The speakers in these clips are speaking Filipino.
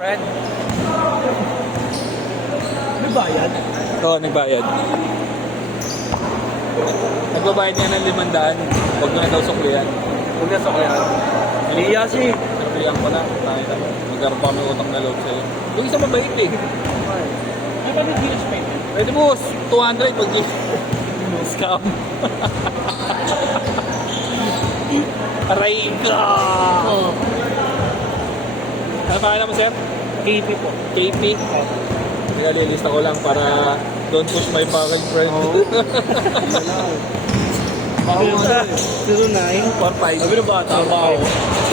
Friend? Nagbayad? Oo, nagbayad. Nagbabayad niya ng 500. Huwag mo na daw suklihan. Huwag na sa kaya. Liya si. Suklihan ko na. Magkaroon pa kami utang na loob sa'yo. Yung isa mabait eh. Ay, bakit di na-spend? Pwede boss, 200 pag scam. Aray ka! Oo. Ano pangalan mo, sir? KP po. KP? Nalilista ko lang para don't push my fucking friend. Oo. Ako nga 09. 45. Sabi ng bata, ba?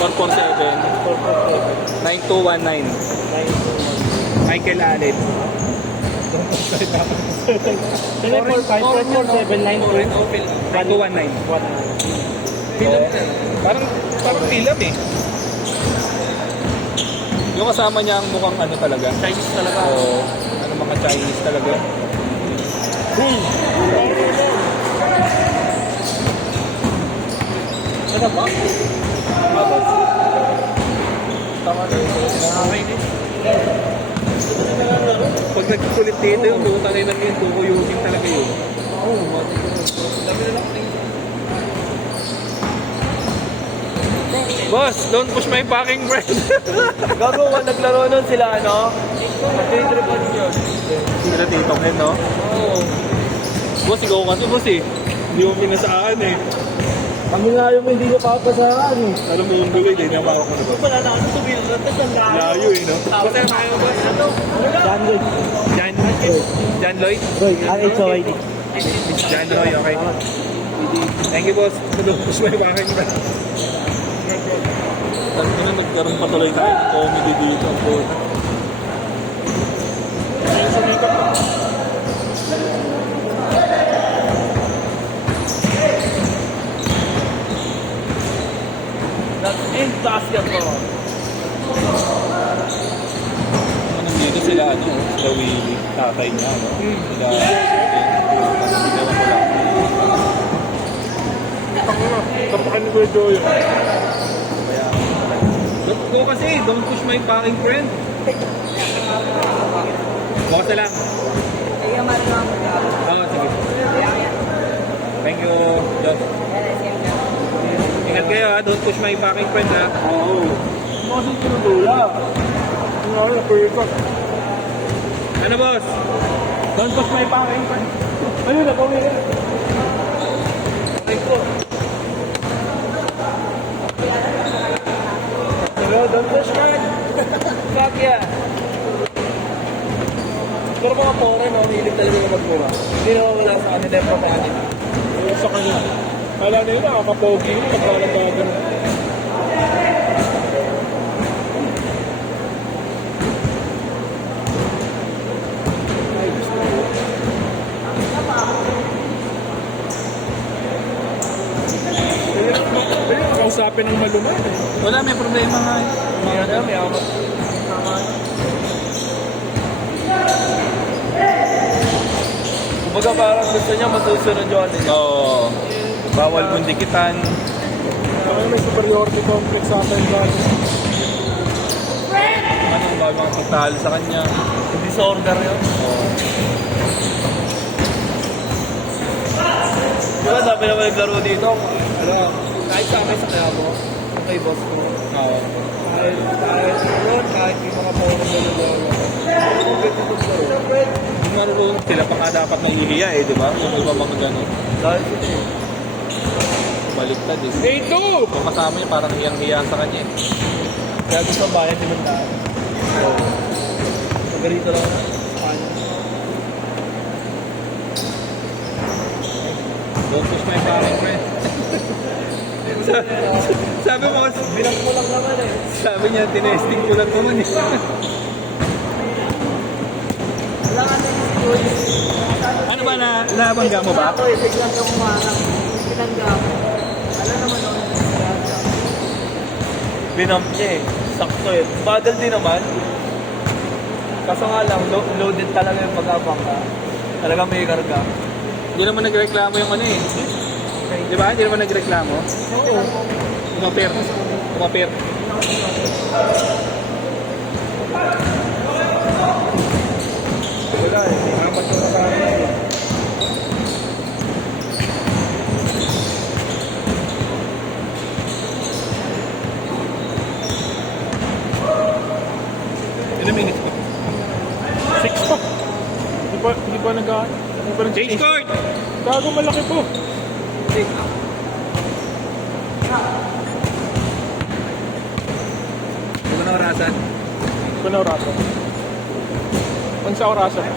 147 9219. Michael Allen. 9219. Film. Parang film eh. Yung kasama niya ang mukhang ano talaga. Chinese talaga. Oo. Ano mga Chinese talaga. Ano ba? Tapos. Tama na yun. Nakakainis. Pag nagkukulit dito yung luta na yun, tukuyukin talaga yun. Oo. Dami na lang tingin. Boss, don't push my fucking friend. Gago, naglaro nun sila, ano? Mag-tripod yun. Sila titong hen, no? Oo. Boss, ikaw kasi boss eh. Hindi mo pinasaan eh. Kami nga yung hindi ko papasaan eh. Alam mo yung guloy, hindi naman ako na ba? Wala na ako sa bill. Layo eh, no? Boss, ano tayo boss? John Lloyd. John Lloyd? Roy, R-H-O-Y-D. John Lloyd, okay. Thank you, boss. Don't push my fucking friend. Tanto na nagkaroon pa tuloy tayo ng comedy dito. That's in basketball. Nandito sila, ano, sila Willie, tatay niya, no? Sila, hindi naman wala. Kapakan ni Kuya Joey. Go kasi, don't push my fucking friend. Bukas na lang. Oo, sige. Thank you, Josh. Ingat kayo ha, don't push my fucking friend ha. Oo. Kasi tinutula. Nga yun, kuya ko. Ano boss? Don't push my fucking friend. Ayun, napawin ka. Ay ko. Pero don't push man. Fuck yeah. Pero mga pora, no, hilig talaga yung magmura. Hindi naman wala sa kanila yung papanin. Sa kanila. Kala na yun, nakakapogi yun, nakakalabagan. Kausapin ng maluma eh. Wala, may problema nga. May amat. Kumbaga parang gusto niya masusunod yung ano niya. Oo. Bawal bundikitan. May superiority complex sa akin ba? Ano yung bago ang pagtalo sa kanya. Disorder yun. Diba sabi naman naglaro dito? Ano? Kahit sa akin sa kaya mo, kay boss ko. Oo. Kahit ron, kahit yung mga poro lolo. Yung marunong sila pa nga dapat nangihiya eh, di ba? Yung iba mga gano'n. Dahil ito eh. Baliktad eh. Day 2! Yung kasama niya parang hiyang-hiya sa kanya eh. Kaya gusto ang bayan, timantaan. Magarito lang ako. Don't push my fucking friend. Sabi mo kasi, Bilang ko lang naman eh. sabi niya, tinesting ko lang naman eh. Wala ka na yung Ano ba na, nabangga mo ba? Ako eh, biglang yung umanang. Pinangga mo. Alam naman ako yung pinangga. Binump niya eh. Sakto eh. Bagal din naman. Kaso nga lang, loaded talaga yung pag-abang ka. Talaga may karga. Hindi naman nagreklamo yung ano eh. Di ba? Hindi naman nagreklamo. Oo. Umapir. Ilang minutes pa? 6 pa. Hindi pa nag- Change card! Gago, malaki po. Huwag na orasan. Ito na orasan. Sa orasan.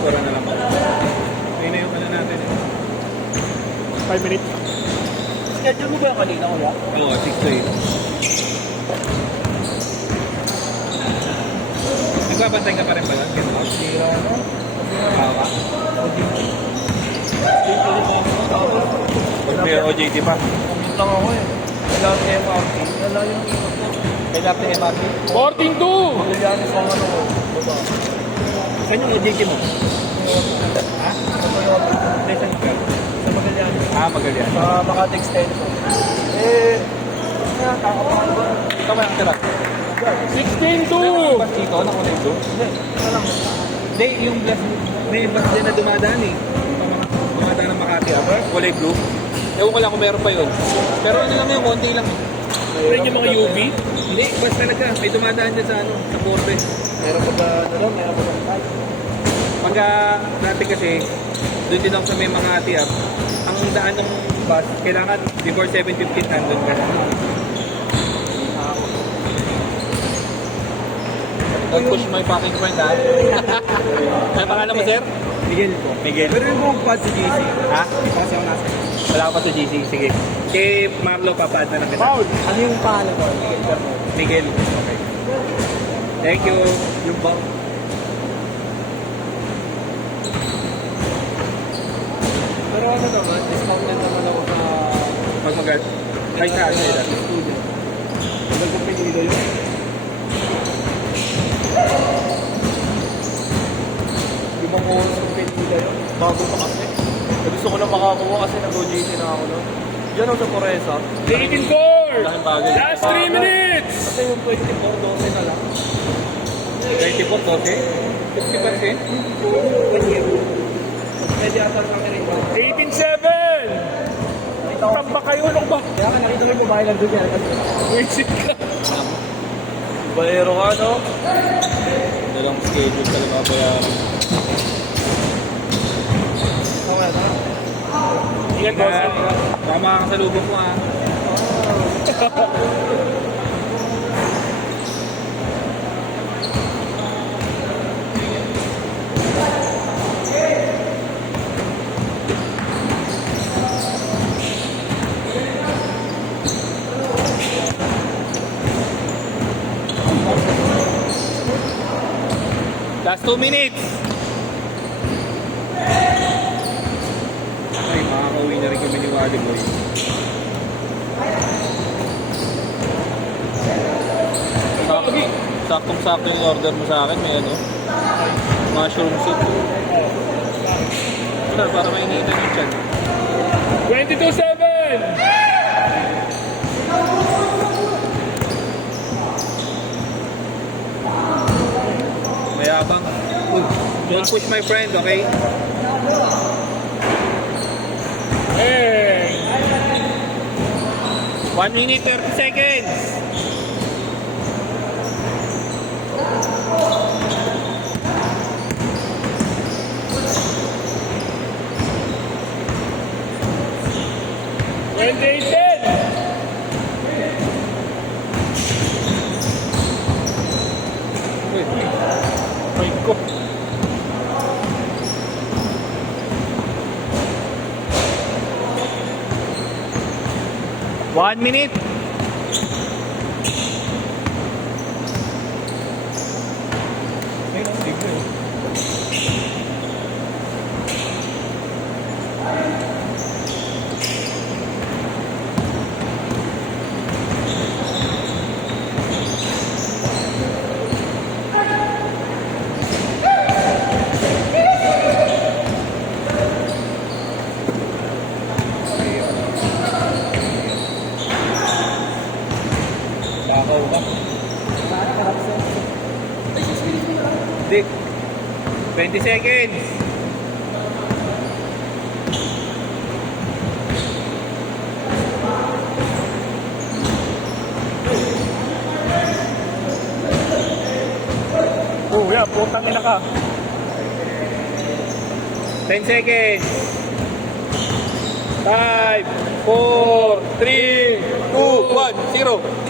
Score na lang ako. Ayun na yung ano natin eh. 5 minutes. Schedule mo ba yung kanina, kuya? Oo, 6 to 8. Nagbabantay ka pa rin ba lang? Kawa? May OJT pa. Commute lang ako eh. Kailangan ng MRT. Wala yung kailangan ng MRT. 14-2! Magallanes ang ano ko. Baba. Saan yung OJT mo? Ha? Sa Toyota. Hindi, sa Nickel. Sa Magallanes. Magaling. Sa Makati Extension. Kaya kakapakan ba? Ikaw ba ang tira? 16-2! Bas dito, nakunay doon? Hindi. Ito lang. Hindi, yung bus, may bus dyan na dumadaan eh. Dumadaan ng Makati, kulay blue. Ewan ko lang kung meron pa yun. Pero ano lang yun, konti lang. Ayun yung mga UV. Hindi, bus talaga. May dumadaan dyan sa ano, sa Borbe. Meron pa ba ano? Meron pa ba tayo? Pagka dati kasi, doon din ako sa may Makati ang daan ng bus, kailangan before 7:15 nandun ka. Don't push my fucking friend, ha? Ano pangalan mo, sir? Miguel po. Miguel. Pero yung buong pad sa GC. Ha? Kasi ako nasa. Wala ka pa sa GC. Sige. Kay Marlo, papaad na lang kita. Foul! Ano yung pangalan ko? Miguel Bermo. Miguel. Okay. Thank you. Yung bang. Pero ano naman, discounted naman ako sa Pag mag- Ay, saan sila? student. Nagkong pinili yun. Limang oras kong pinili yun. Bago pa kasi. Gusto ko lang makakuha kasi nag-OJT na ako nun. Yan ako sa Coreza. 18-4! Laking bagay. Last 3 minutes! Kasi yung 24-12 na lang. 24, 12? 50%? Pwede ata sa akin rin. 18-7! Tamba kayo, ano ba? Kaya ka nakita mo yung babae lang doon yan. Wisit ka. Bayero ka, no? Dalang schedule talaga bayaran. Okay na. Ingat, boss. Tama ka sa lubog mo, ha? Last 2 minutes. Ay, makakauwi na rin kami ni Wally Boy. Saktong-sakto yung order mo sa akin. May ano? Mushroom soup. Sir, para mainitan yung chan. 22-7! Mayabang. Uy, don't push my friend, okay? Hey! 1 minute, 30 seconds. Uy, Ay ko. One minute. Bakaw ba? Dick. 20 seconds. ka, putang ina ka. 10 seconds. 5, 4, 3, 2, 1, 0.